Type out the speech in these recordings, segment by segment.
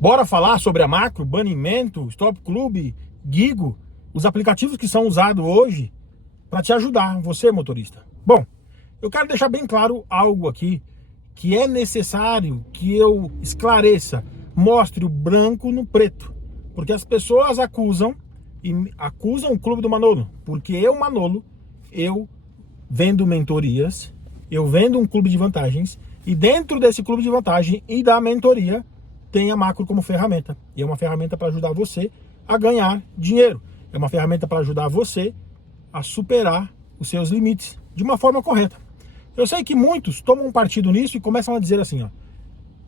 Bora falar sobre a Macro, Banimento, Stop Club, Gigo, os aplicativos que são usados hoje para te ajudar, você motorista. Bom, eu quero deixar bem claro algo aqui que é necessário que eu esclareça, mostre o branco no preto, porque as pessoas acusam o Clube do Manolo, porque eu, Manolo, eu vendo mentorias, eu vendo um clube de vantagens e dentro desse clube de vantagem e da mentoria tem a Macro como ferramenta. E é uma ferramenta para ajudar você a ganhar dinheiro. É uma ferramenta para ajudar você a superar os seus limites de uma forma correta. Eu sei que muitos tomam partido nisso e começam a dizer assim, ó,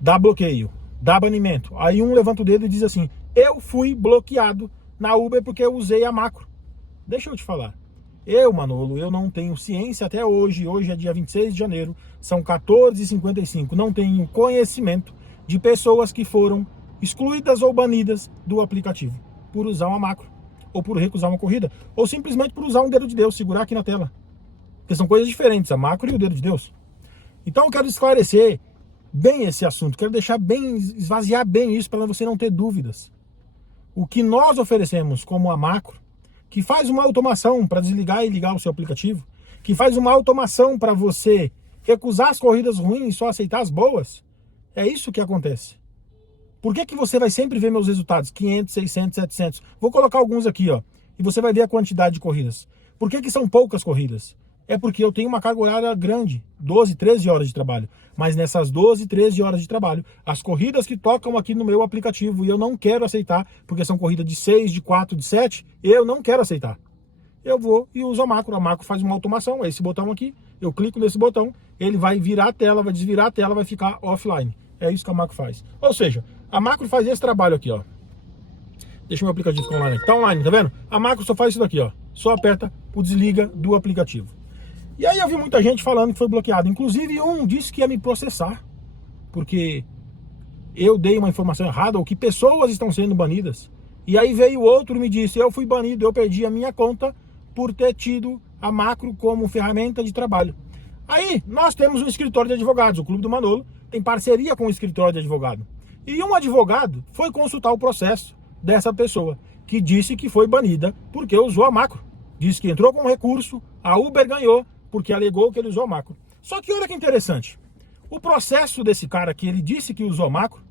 dá bloqueio, dá banimento. Aí um levanta o dedo e diz assim, eu fui bloqueado na Uber porque eu usei a Macro. Deixa eu te falar. Eu, Manolo, eu não tenho ciência até hoje é dia 26 de janeiro, são 14h55, não tenho conhecimento de pessoas que foram excluídas ou banidas do aplicativo por usar uma Macro, ou por recusar uma corrida, ou simplesmente por usar um dedo de Deus, segurar aqui na tela. Porque são coisas diferentes, a Macro e o dedo de Deus. Então eu quero esclarecer bem esse assunto, quero deixar bem, esvaziar bem isso para você não ter dúvidas. O que nós oferecemos como a Macro, que faz uma automação para desligar e ligar o seu aplicativo, que faz uma automação para você recusar as corridas ruins e só aceitar as boas, é isso que acontece. Por que você vai sempre ver meus resultados? 500, 600, 700. Vou colocar alguns aqui, ó. E você vai ver a quantidade de corridas. Por que são poucas corridas? É porque eu tenho uma carga horária grande. 12, 13 horas de trabalho. Mas nessas 12, 13 horas de trabalho, as corridas que tocam aqui no meu aplicativo e eu não quero aceitar, porque são corridas de 6, de 4, de 7, eu não quero aceitar. Eu vou e uso a Macro. A Macro faz uma automação. É esse botão aqui. Eu clico nesse botão. Ele vai virar a tela, vai desvirar a tela, vai ficar offline. É isso que a Macro faz. Ou seja, a Macro faz esse trabalho aqui, ó. Deixa o meu aplicativo ficar online aqui. Tá online, tá vendo? A Macro só faz isso daqui, ó. Só aperta o desliga do aplicativo. E aí eu vi muita gente falando que foi bloqueado. Inclusive um disse que ia me processar. Porque eu dei uma informação errada ou que pessoas estão sendo banidas. E aí veio outro e me disse, eu fui banido, eu perdi a minha conta por ter tido a Macro como ferramenta de trabalho. Aí nós temos um escritório de advogados, o Clube do Manolo tem parceria com o escritório de advogado. E um advogado foi consultar o processo dessa pessoa, que disse que foi banida porque usou a Macro. Disse que entrou com recurso, a Uber ganhou, porque alegou que ele usou a Macro. Só que olha que interessante, o processo desse cara que ele disse que usou a Macro,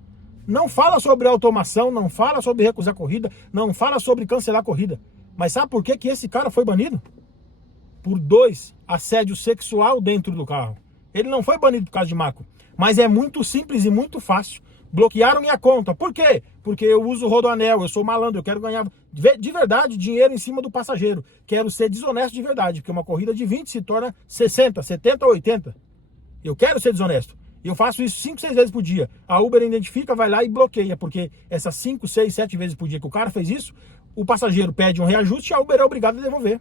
não fala sobre automação, não fala sobre recusar corrida, não fala sobre cancelar corrida. Mas sabe por que esse cara foi banido? Por 2, assédio sexual dentro do carro. Ele não foi banido por causa de Macro. Mas é muito simples e muito fácil. Bloquearam minha conta. Por quê? Porque eu uso o Rodoanel, eu sou malandro, eu quero ganhar de verdade dinheiro em cima do passageiro. Quero ser desonesto de verdade, porque uma corrida de 20 se torna 60, 70 ou 80. Eu quero ser desonesto. Eu faço isso 5, 6 vezes por dia. A Uber identifica, vai lá e bloqueia, porque essas 5, 6, 7 vezes por dia que o cara fez isso, o passageiro pede um reajuste e a Uber é obrigada a devolver.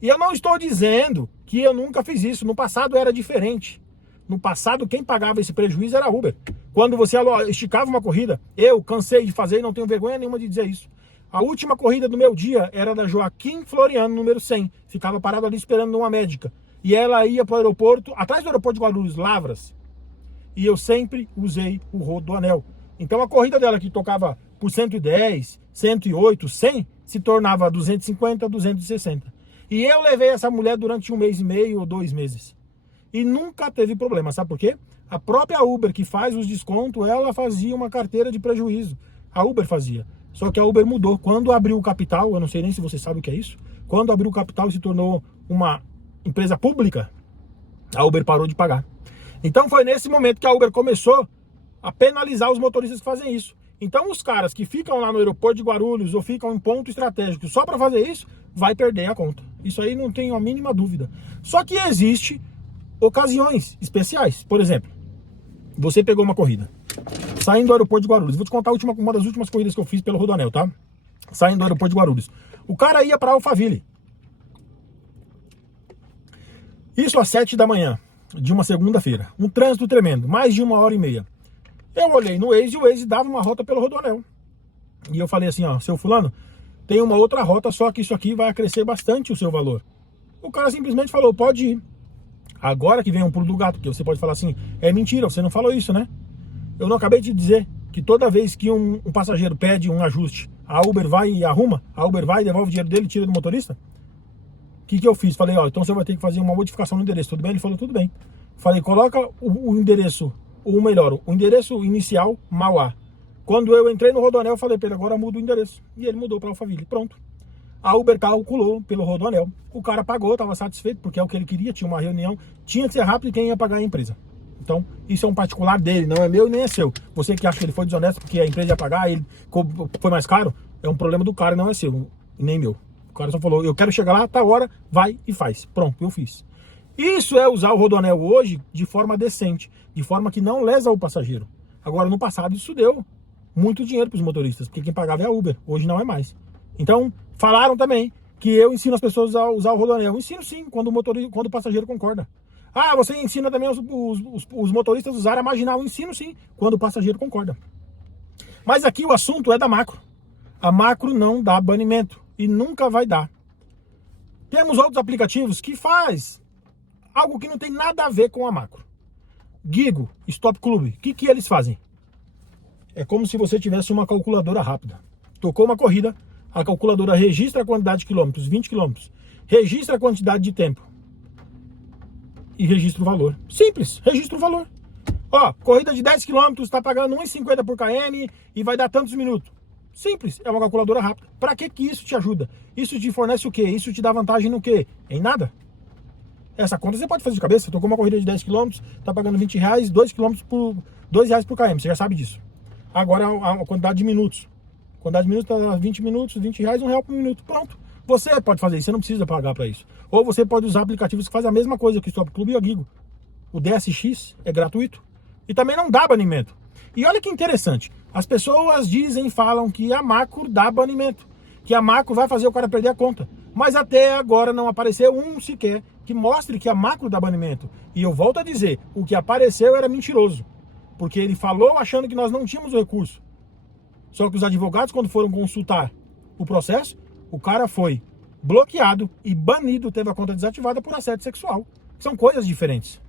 E eu não estou dizendo que eu nunca fiz isso. No passado era diferente. No passado, quem pagava esse prejuízo era a Uber. Quando você esticava uma corrida, eu cansei de fazer e não tenho vergonha nenhuma de dizer isso. A última corrida do meu dia era da Joaquim Floriano, número 100. Ficava parado ali esperando uma médica. E ela ia para o aeroporto, atrás do aeroporto de Guarulhos, Lavras. E eu sempre usei o Rodoanel. Então a corrida dela que tocava por 110, 108, 100, se tornava 250, 260. E eu levei essa mulher durante 1 mês e meio ou 2 meses. E nunca teve problema, sabe por quê? A própria Uber que faz os descontos, ela fazia uma carteira de prejuízo. A Uber fazia. Só que a Uber mudou. Quando abriu o capital, eu não sei nem se você sabe o que é isso, quando abriu o capital e se tornou uma empresa pública, a Uber parou de pagar. Então foi nesse momento que a Uber começou a penalizar os motoristas que fazem isso. Então os caras que ficam lá no aeroporto de Guarulhos ou ficam em ponto estratégico só para fazer isso, vai perder a conta. Isso aí não tenho a mínima dúvida. Só que existe ocasiões especiais. Por exemplo, você pegou uma corrida, saindo do aeroporto de Guarulhos. Vou te contar uma das últimas corridas que eu fiz pelo Rodoanel, tá? Saindo do aeroporto de Guarulhos. O cara ia para Alphaville. Isso às 7 da manhã de uma segunda-feira. Um trânsito tremendo, mais de 1h30. Eu olhei no Waze e o Waze dava uma rota pelo Rodoanel. E eu falei assim, ó, seu fulano, tem uma outra rota, só que isso aqui vai acrescer bastante o seu valor. O cara simplesmente falou, pode ir. Agora que vem um pulo do gato, porque você pode falar assim, é mentira, você não falou isso, né? Eu não acabei de dizer que toda vez que um passageiro pede um ajuste, a Uber vai e arruma, a Uber vai, devolve o dinheiro dele e tira do motorista? O que eu fiz? Falei, ó, então você vai ter que fazer uma modificação no endereço, tudo bem? Ele falou, tudo bem. Falei, coloca o endereço, ou melhor, o endereço inicial, Mauá. Quando eu entrei no Rodoanel, eu falei para ele, agora muda o endereço. E ele mudou para Alphaville, pronto. A Uber calculou pelo Rodoanel, o cara pagou, estava satisfeito, porque é o que ele queria, tinha uma reunião, tinha que ser rápido e quem ia pagar é a empresa. Então, isso é um particular dele, não é meu e nem é seu. Você que acha que ele foi desonesto porque a empresa ia pagar, ele foi mais caro, é um problema do cara, não é seu, e nem meu. O cara só falou, eu quero chegar lá, tá hora, vai e faz. Pronto, eu fiz. Isso é usar o Rodoanel hoje de forma decente, de forma que não lesa o passageiro. Agora, no passado, isso deu muito dinheiro para os motoristas, porque quem pagava é a Uber, hoje não é mais. Então, falaram também que eu ensino as pessoas a usar o Rodoanel. Eu ensino sim, quando o passageiro concorda. Ah, você ensina também os motoristas a usar a marginal. Eu ensino sim, quando o passageiro concorda. Mas aqui o assunto é da macro. A macro não dá banimento e nunca vai dar. Temos outros aplicativos que faz algo que não tem nada a ver com a macro. Gigo, Stop Club, o que eles fazem? É como se você tivesse uma calculadora rápida. Tocou uma corrida, a calculadora registra a quantidade de quilômetros, 20 quilômetros, registra a quantidade de tempo e registra o valor. Simples, registra o valor. Ó, corrida de 10 quilômetros, está pagando 1,50 por km e vai dar tantos minutos. Simples, é uma calculadora rápida. Para que isso te ajuda? Isso te fornece o quê? Isso te dá vantagem no quê? Em nada. Essa conta você pode fazer de cabeça. Você tocou uma corrida de 10 km, está pagando 20 reais, 2 km por R$2 por km. Você já sabe disso. Agora a quantidade de minutos. A quantidade de minutos está 20 minutos, 20 reais, R$1 por minuto. Pronto. Você pode fazer isso, você não precisa pagar para isso. Ou você pode usar aplicativos que fazem a mesma coisa que o Stop Club e o Gigo. O DSX é gratuito e também não dá banimento. E olha que interessante, as pessoas dizem, falam que a macro dá banimento, que a macro vai fazer o cara perder a conta. Mas até agora não apareceu um sequer que mostre que a macro dá banimento. E eu volto a dizer, o que apareceu era mentiroso, porque ele falou achando que nós não tínhamos o recurso. Só que os advogados, quando foram consultar o processo, o cara foi bloqueado e banido, teve a conta desativada por assédio sexual. São coisas diferentes.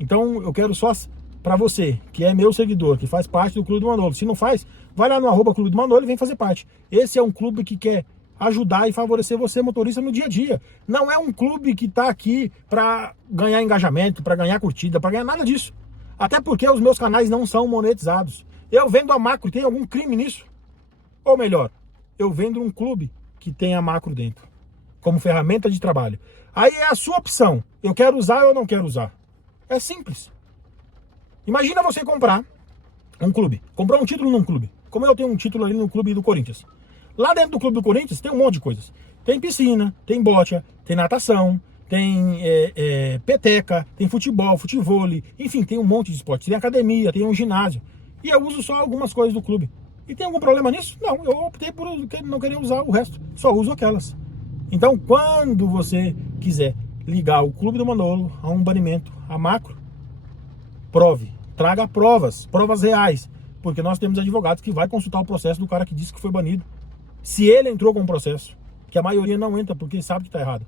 Então eu quero só para você, que é meu seguidor, que faz parte do Clube do Manolo. Se não faz, vai lá no @Clube do Manolo e vem fazer parte. Esse é um clube que quer ajudar e favorecer você, motorista, no dia a dia. Não é um clube que está aqui para ganhar engajamento, para ganhar curtida, para ganhar nada disso. Até porque os meus canais não são monetizados. Eu vendo a macro, tem algum crime nisso? Ou melhor, eu vendo um clube que tem a macro dentro, como ferramenta de trabalho. Aí é a sua opção. Eu quero usar ou não quero usar. É simples. Imagina você comprar um clube, comprar um título num clube. Como eu tenho um título ali no clube do Corinthians. Lá dentro do clube do Corinthians tem um monte de coisas. Tem piscina, tem bocha, tem natação, tem peteca, tem futebol, futevôlei, enfim, tem um monte de esporte. Tem academia, tem um ginásio. E eu uso só algumas coisas do clube. E tem algum problema nisso? Não, eu optei por não querer usar o resto. Só uso aquelas. Então, quando você quiser ligar o Clube do Manolo a um banimento, a macro, prove. Traga provas reais. Porque nós temos advogados que vai consultar o processo do cara que disse que foi banido. Se ele entrou com o processo, que a maioria não entra porque sabe que está errado.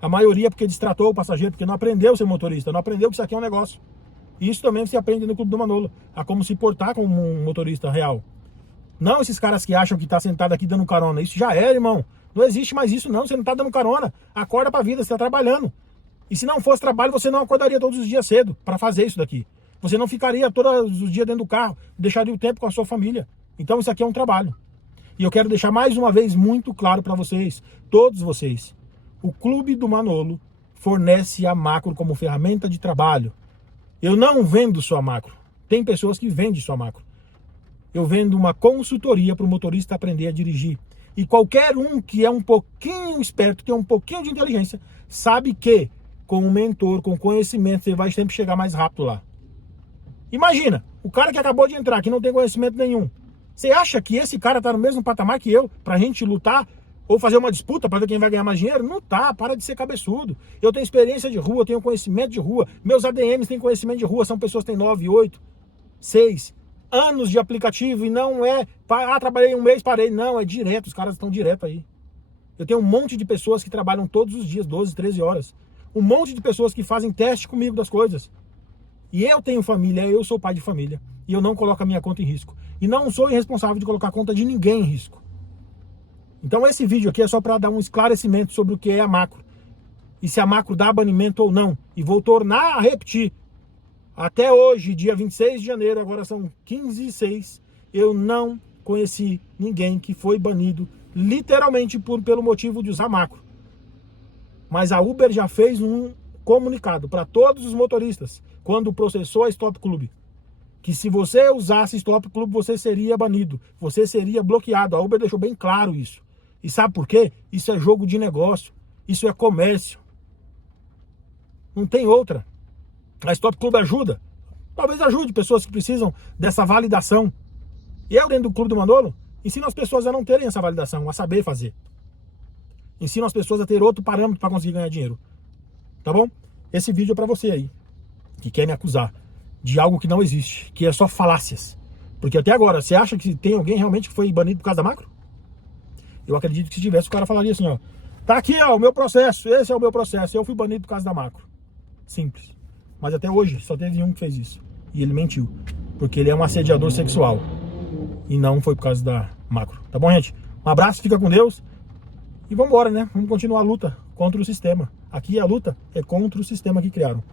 A maioria porque distratou o passageiro, porque não aprendeu a ser motorista, não aprendeu que isso aqui é um negócio. E isso também se aprende no Clube do Manolo, a como se portar como um motorista real. Não esses caras que acham que tá sentado aqui dando carona. Isso já era, irmão. Não existe mais isso, não. Você não tá dando carona. Acorda pra vida, você tá trabalhando. E se não fosse trabalho, você não acordaria todos os dias cedo para fazer isso daqui. Você não ficaria todos os dias dentro do carro, deixaria o tempo com a sua família. Então isso aqui é um trabalho. E eu quero deixar mais uma vez muito claro para vocês, todos vocês. O Clube do Manolo fornece a macro como ferramenta de trabalho. Eu não vendo sua macro. Tem pessoas que vendem sua macro. Eu vendo uma consultoria para o motorista aprender a dirigir. E qualquer um que é um pouquinho esperto, que tem um pouquinho de inteligência, sabe que com um mentor, com conhecimento, você vai sempre chegar mais rápido lá. Imagina, o cara que acabou de entrar, que não tem conhecimento nenhum. Você acha que esse cara está no mesmo patamar que eu, pra gente lutar ou fazer uma disputa para ver quem vai ganhar mais dinheiro? Não tá, para de ser cabeçudo. Eu tenho experiência de rua, eu tenho conhecimento de rua. Meus ADMs têm conhecimento de rua, são pessoas que têm 9, 8, 6 anos de aplicativo e não é, trabalhei um mês, parei. Não, é direto, os caras estão direto aí. Eu tenho um monte de pessoas que trabalham todos os dias, 12, 13 horas. Um monte de pessoas que fazem teste comigo das coisas. E eu tenho família, eu sou pai de família. e eu não coloco a minha conta em risco. E não sou irresponsável de colocar a conta de ninguém em risco. Então esse vídeo aqui é só para dar um esclarecimento sobre o que é a macro. E se a macro dá banimento ou não. E vou tornar a repetir. Até hoje, dia 26 de janeiro, agora são 15h06, eu não conheci ninguém que foi banido literalmente pelo motivo de usar macro. Mas a Uber já fez um comunicado para todos os motoristas, quando processou a Stop Club, que se você usasse Stop Club, você seria banido, você seria bloqueado. A Uber deixou bem claro isso. E sabe por quê? Isso é jogo de negócio, isso é comércio. Não tem outra. A Stop Club ajuda. Talvez ajude pessoas que precisam dessa validação. E eu, dentro do Clube do Manolo, ensino as pessoas a não terem essa validação, a saber fazer. Ensino as pessoas a ter outro parâmetro para conseguir ganhar dinheiro. Tá bom? Esse vídeo é para você aí, que quer me acusar de algo que não existe, que é só falácias. Porque até agora, você acha que tem alguém realmente que foi banido por causa da macro? Eu acredito que se tivesse, o cara falaria assim, ó. Tá aqui, ó, o meu processo, esse é o meu processo, eu fui banido por causa da macro. Simples. Mas até hoje, só teve um que fez isso. E ele mentiu. Porque ele é um assediador sexual. E não foi por causa da macro. Tá bom, gente? Um abraço, fica com Deus. E vambora, né? Vamos continuar a luta contra o sistema. Aqui a luta é contra o sistema que criaram.